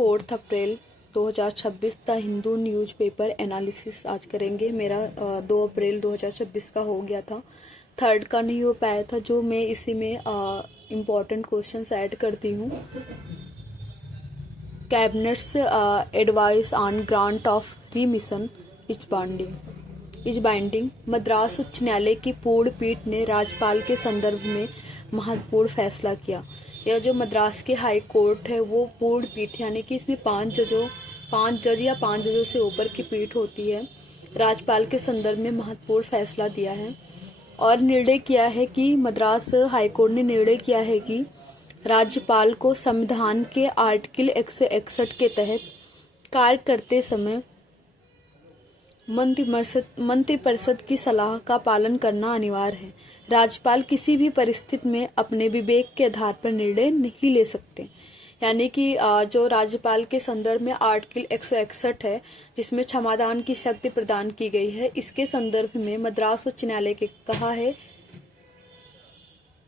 4 April 2026 the Hindu newspaper analysis आज करेंगे। मेरा 2 अप्रैल 2026 का हो गया था, 3rd का नहीं हो पाया था, जो मैं इसी में इम्पोर्टेंट क्वेश्चंस ऐड करती हूँ। Cabinets advice on grant of remission is binding. Madras उच्च न्यायालय की पूर्ण पीठ ने राज्यपाल के संदर्भ में महत्वपूर्ण फैसला किया। यह जो मद्रास के हाई कोर्ट है वो पूर्ण पीठ, यानी कि इसमें 5 जज या 5 जजों से ऊपर की पीठ होती है, राज्यपाल के संदर्भ में महत्वपूर्ण फैसला दिया है और निर्णय किया है कि मद्रास हाई कोर्ट ने निर्णय किया है कि राज्यपाल को संविधान के आर्टिकल 161 के तहत कार्य करते समय मंत्रिपरिषद की सलाह का पालन करना अनिवार्य है। राज्यपाल किसी भी परिस्थिति में अपने विवेक के आधार पर निर्णय नहीं ले सकते। यानी कि जो राज्यपाल के संदर्भ में आर्टिकल 161 है, जिसमें क्षमादान की शक्ति प्रदान की गई है, इसके संदर्भ में मद्रास उच्च न्यायालय के कहा है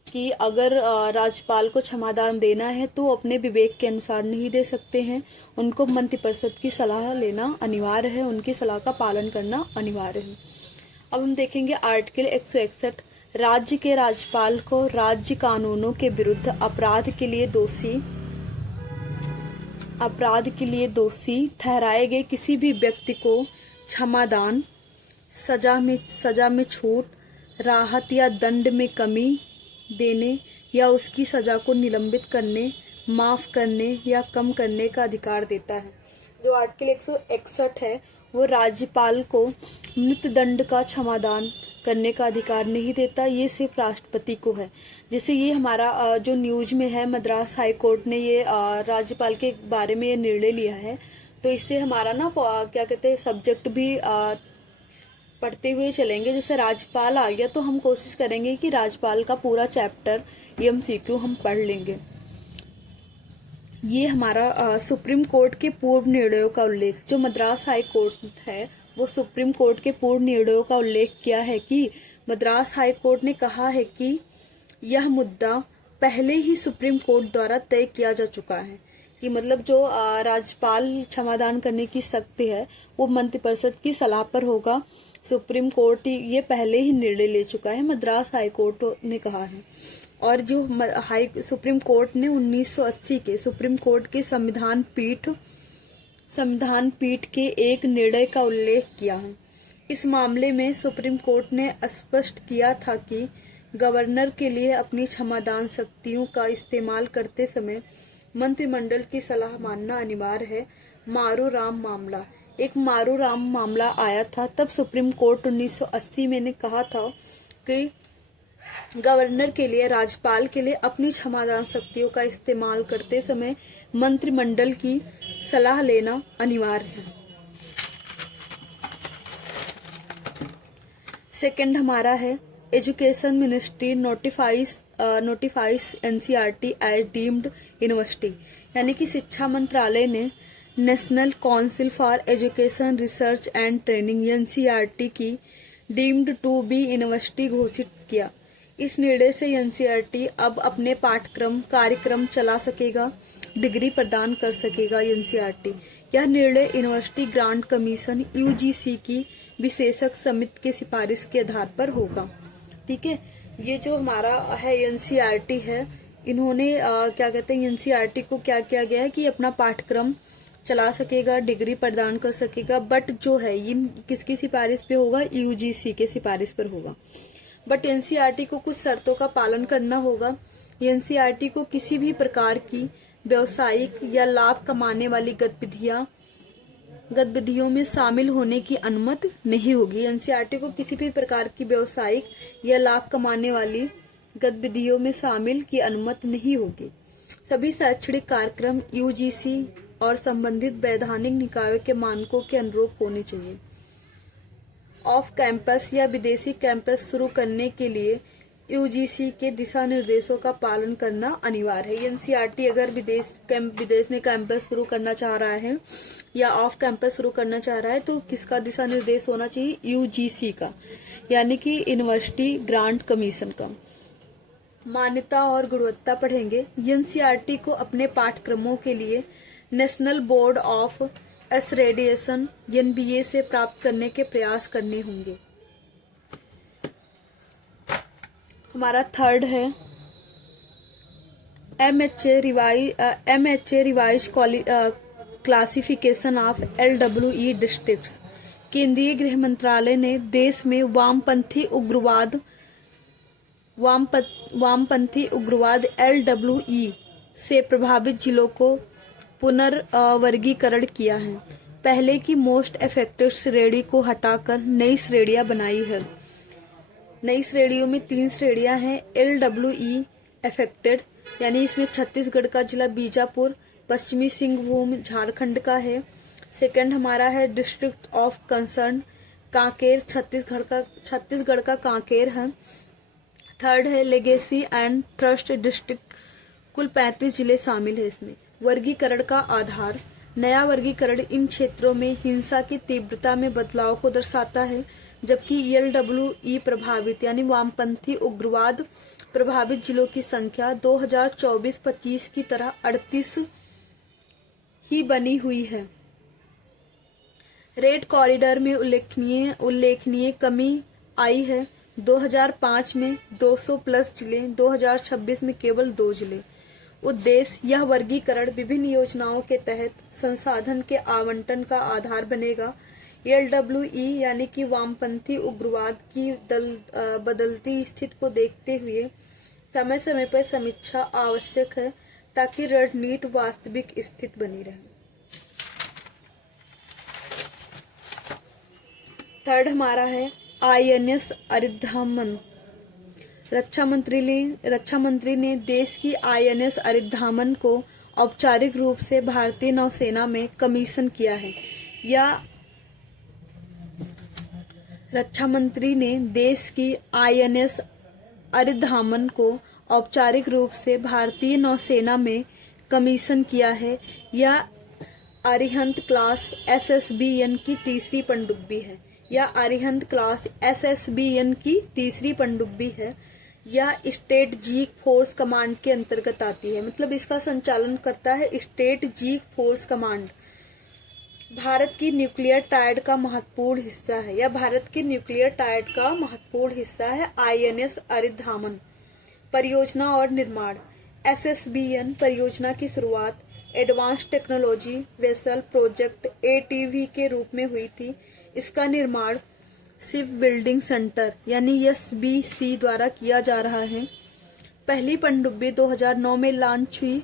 कि अगर राज्यपाल को क्षमादान देना है तो अपने विवेक के अनुसार नहीं दे सकते हैं, उनको मंत्रिपरिषद की सलाह लेना अनिवार्य है, उनकी सलाह का पालन करना अनिवार्य है। अब हम देखेंगे आर्टिकल 161। राज्य के राज्यपाल को राज्य कानूनों के विरुद्ध अपराध के लिए दोषी ठहराए गए किसी भी व्यक्ति को क्षमादान, सजा में छूट, राहत या दंड में कमी देने या उसकी सजा को निलंबित करने, माफ करने या कम करने का अधिकार देता है। जो आर्टिकल 161 है वो राज्यपाल को मृत्युदंड का क्षमादान करने का अधिकार नहीं देता, ये सिर्फ राष्ट्रपति को है। जैसे ये हमारा जो न्यूज में है, मद्रास हाई कोर्ट ने ये राज्यपाल के बारे में ये निर्णय लिया है, तो इससे हमारा ना क्या कहते हैं सब्जेक्ट भी पढ़ते हुए चलेंगे। जैसे राज्यपाल आ गया तो हम कोशिश करेंगे कि राज्यपाल का पूरा चैप्टर MCQ हम पढ़ लेंगे। ये हमारा सुप्रीम कोर्ट के पूर्व निर्णयों का उल्लेख, जो मद्रास हाई कोर्ट है वो सुप्रीम कोर्ट के पूर्व निर्णयों का उल्लेख किया है कि मद्रास हाई कोर्ट ने कहा है कि यह मुद्दा पहले ही सुप्रीम कोर्ट द्वारा तय किया जा चुका है, कि मतलब जो राज्यपाल क्षमादान करने की शक्ति है वो मंत्रिपरिषद की सलाह पर होगा। सुप्रीम कोर्ट ये पहले ही निर्णय ले चुका है, मद्रास हाई कोर्ट ने कहा है। और जो सुप्रीम कोर्ट ने 1980 के सुप्रीम कोर्ट के संविधान पीठ के एक निर्णय का उल्लेख किया है। इस मामले में सुप्रीम कोर्ट ने स्पष्ट किया था कि गवर्नर के लिए अपनी क्षमादान शक्तियों का इस्तेमाल करते समय मंत्रिमंडल की सलाह मानना अनिवार्य है। एक मारू राम मामला आया था, तब सुप्रीम कोर्ट 1980 में ने कहा था कि गवर्नर के लिए, राज्यपाल के लिए अपनी क्षमादान शक्तियों का इस्तेमाल करते समय मंत्रिमंडल की सलाह लेना अनिवार्य है। सेकंड हमारा है education ministry notifies NCERT as deemed university, यानी कि शिक्षा मंत्रालय ने national council for education research and training NCERT की डीम्ड टू बी यूनिवर्सिटी घोषित किया। इस निर्णय से NCERT अब अपने कार्यक्रम चला सकेगा, डिग्री प्रदान कर सकेगा। NCERT यह निर्णय यूनिवर्सिटी ग्रांट कमीशन UGC की विशेषज्ञ समिति के सिफारिश के आधार पर होगा। ठीक है, ये जो हमारा है NCERT है, इन्होंने क्या कहते हैं NCERT को क्या किया गया है कि अपना पाठ्यक्रम चला सकेगा, डिग्री प्रदान कर सकेगा, बट जो है इन किसकी सिफारिश पे होगा, UGC के सिफारिश पर होगा। बट NCERT को कुछ शर्तों का पालन करना होगा। NCERT को किसी भी प्रकार की व्यवसायिक या लाभ कमाने वाली गतिविधियों में शामिल होने की अनुमति नहीं होगी। NCERT को किसी भी प्रकार की व्यवसायिक या लाभ कमाने वाली गतिविधियों में शामिल की अनुमति नहीं होगी। सभी शैक्षणिक कार्यक्रम UGC और संबंधित वैधानिक निकायों के मानकों के अनुरूप होने चाहिए। ऑफ कैंपस या विदेशी कैंपस शुरू करने के लिए UGC के दिशा निर्देशों का पालन करना अनिवार्य है। NCERT अगर विदेश में कैंपस शुरू करना चाह रहा है या ऑफ कैंपस शुरू करना चाह रहा है तो किसका दिशा निर्देश होना चाहिए, UGC का, यानी कि यूनिवर्सिटी ग्रांट कमीशन का। मान्यता और गुणवत्ता पढ़ेंगे। NCERT को अपने पाठ्यक्रमों के लिए national board of accreditation (NBA) से प्राप्त करने के प्रयास करने होंगे। हमारा थर्ड है MHA revise classification of LWE districts. केंद्रीय गृह मंत्रालय ने देश में वामपंथी उग्रवाद LWE से प्रभावित जिलों को पुनर्वर्गीकरण किया है। पहले की मोस्ट अफेक्टेड श्रेणी को हटाकर नई श्रेणियां बनाई है। नई श्रेणियों में 3 श्रेणियां हैं। LWE अफेक्टेड, यानी इसमें छत्तीसगढ़ का जिला बीजापुर, पश्चिमी सिंहभूम झारखंड का है। सेकंड हमारा है district of concern, Kanker Chhattisgarh का कांकेर है। थर्ड है लेगेसी एंड ट्रस्ट डिस्ट्रिक्ट, कुल 35 जिले शामिल है इसमें। वर्गीकरण का आधार, नया वर्गीकरण इन क्षेत्रों में हिंसा की तीव्रता में बदलाव को दर्शाता है, जबकि LWE प्रभावित यानी वामपंथी उग्रवाद प्रभावित जिलों की संख्या 2024-25 की तरह 38 ही बनी हुई है। रेड कॉरिडोर में उल्लेखनीय कमी आई है। 2005 में 200 प्लस जिले, 2026 में केवल 2 जिले। उद्देश्य, यह वर्गीकरण विभिन्न योजनाओं के तहत संसाधन के आवंटन का आधार बनेगा। LWE यानी कि वामपंथी उग्रवाद की बदलती स्थिति को देखते हुए समय समय पर समीक्षा आवश्यक है, ताकि रणनीति वास्तविक स्थिति बनी रहे। थर्ड हमारा है INS अरिंदामन। रक्षा मंत्री ने देश की INS अरिंदामन को औपचारिक रूप से भारतीय नौसेना में कमीशन किया है। रक्षा मंत्री ने देश की INS अरिंदामन को औपचारिक रूप से भारतीय नौसेना में कमीशन किया है। यह अरिहंत क्लास SSBN की तीसरी पनडुब्बी है। यह स्ट्रेटेजिक फोर्स कमांड के अंतर्गत आती है, मतलब इसका संचालन करता है स्ट्रेटेजिक फोर्स कमांड। भारत की न्यूक्लियर ट्रायड का महत्वपूर्ण हिस्सा है। यह भारत की न्यूक्लियर ट्रायड का महत्वपूर्ण हिस्सा है। INS अरिंदामन परियोजना और निर्माण। SSBN परियोजना की शुरुआत advance technology vessel project ATV के रूप में हुई थी। इसका निर्माण शिप बिल्डिंग सेंटर यानी SBC द्वारा किया जा रहा है। पहली पनडुब्बी 2009 में लॉन्च हुई,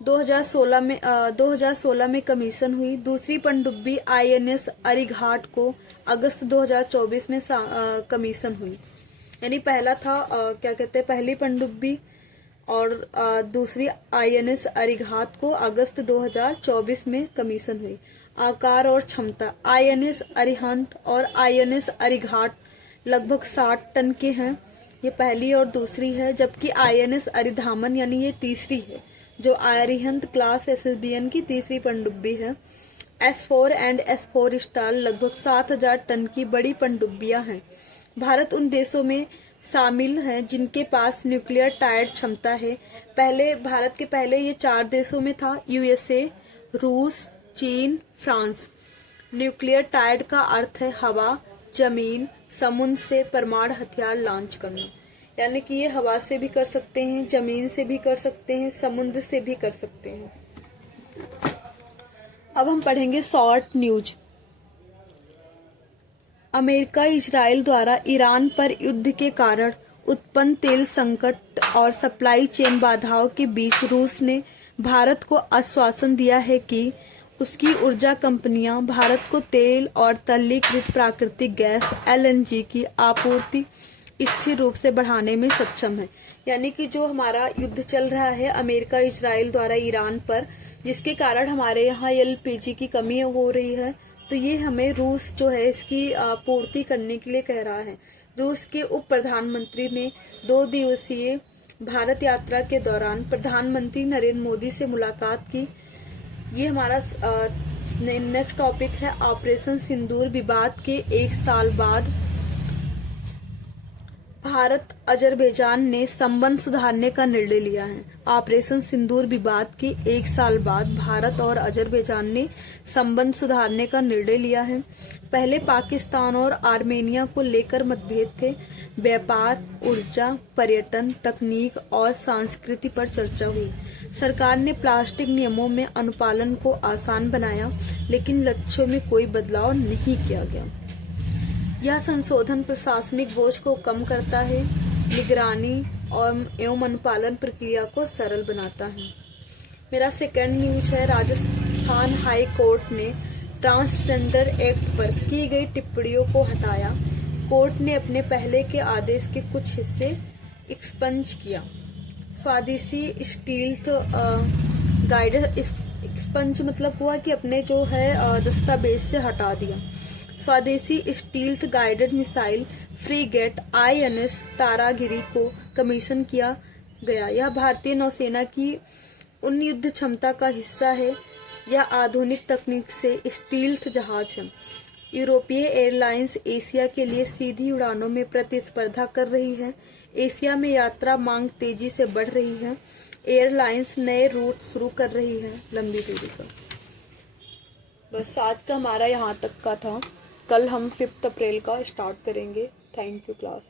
2016 में कमीशन हुई। दूसरी पनडुब्बी INS अरिघाट को अगस्त 2024 में कमीशन हुई। यानी पहला था पहली पनडुब्बी और दूसरी INS अरिघात को अगस्त 2024 में कमीशन हुई। आकार और क्षमता, INS अरिहंत और INS अरिघाट लगभग 60 टन के हैं। ये पहली और दूसरी है, जबकि INS अरिंदामन यानी ये तीसरी है, जो अरिहंत क्लास SSBN की तीसरी पनडुब्बी है। S4 एंड S4 स्टार लगभग 7000 टन की बड़ी पनडुब्बियां हैं। भारत उन देशों में शामिल हैं जिनके पास न्यूक्लियर टायर्ड क्षमता है। भारत के पहले ये 4 देशों में था, USA, रूस, चीन, फ्रांस। न्यूक्लियर टायर्ड का अर्थ है हवा, जमीन, समुद्र से परमाणु हथियार लॉन्च करना। यानी कि ये हवा से भी कर सकते हैं, जमीन से भी कर सकते हैं, समुद्र से भी कर सकते हैं। अब हम पढ़ेंगे शॉर्ट न्यूज। अमेरिका इजराइल द्वारा ईरान पर युद्ध के कारण उत्पन्न तेल संकट और सप्लाई चेन बाधाओं के बीच रूस ने भारत को आश्वासन दिया है कि उसकी ऊर्जा कंपनियां भारत को तेल और तरलीकृत प्राकृतिक गैस LNG की आपूर्ति स्थिर रूप से बढ़ाने में सक्षम है। यानी कि जो हमारा युद्ध चल रहा है अमेरिका इजराइल द्वारा ईरान पर, जिसके कारण हमारे यहाँ LPG की कमी हो रही है, तो ये हमें रूस जो है इसकी आपूर्ति करने के लिए कह रहा है। रूस के उप प्रधानमंत्री ने 2 दिवसीय भारत यात्रा के दौरान प्रधानमंत्री नरेंद्र मोदी से मुलाकात की। ये हमारा नेक्स्ट टॉपिक है ऑपरेशन सिंदूर विवाद के 1 साल बाद भारत अजरबैजान ने संबंध सुधारने का निर्णय लिया है। ऑपरेशन सिंदूर विवाद के एक साल बाद भारत और अजरबैजान ने संबंध सुधारने का निर्णय लिया है। पहले पाकिस्तान और आर्मेनिया को लेकर मतभेद थे। व्यापार, ऊर्जा, पर्यटन, तकनीक और संस्कृति पर चर्चा हुई। सरकार ने प्लास्टिक नियमों में अनुपालन को आसान बनाया, लेकिन लक्ष्यों में कोई बदलाव नहीं किया गया। यह संशोधन प्रशासनिक बोझ को कम करता है, निगरानी एवं अनुपालन प्रक्रिया को सरल बनाता है। मेरा सेकंड न्यूज है, राजस्थान हाई कोर्ट ने ट्रांसजेंडर एक्ट पर की गई टिप्पणियों को हटाया। कोर्ट ने अपने पहले के आदेश के कुछ हिस्से एक्सपंज किया। स्वदेशी स्टील्थ गाइडर एक्सपंज मतलब हुआ कि अपने जो है दस्तावेज से हटा दिया। स्वदेशी stealth guided missile freight INS Taragiri को कमीशन किया गया। यह भारतीय नौसेना की उन युद्ध क्षमता का हिस्सा है। यह आधुनिक तकनीक से स्टील्थ जहाज है। यूरोपीय एयरलाइंस एशिया के लिए सीधी उड़ानों में प्रतिस्पर्धा कर रही है। एशिया में यात्रा मांग तेजी से बढ़ रही है। एयरलाइंस नए रूट शुरू कर रही है लंबी दूरी का। बस आज का हमारा यहाँ तक का था। कल हम 5 अप्रैल का स्टार्ट करेंगे। Thank you class.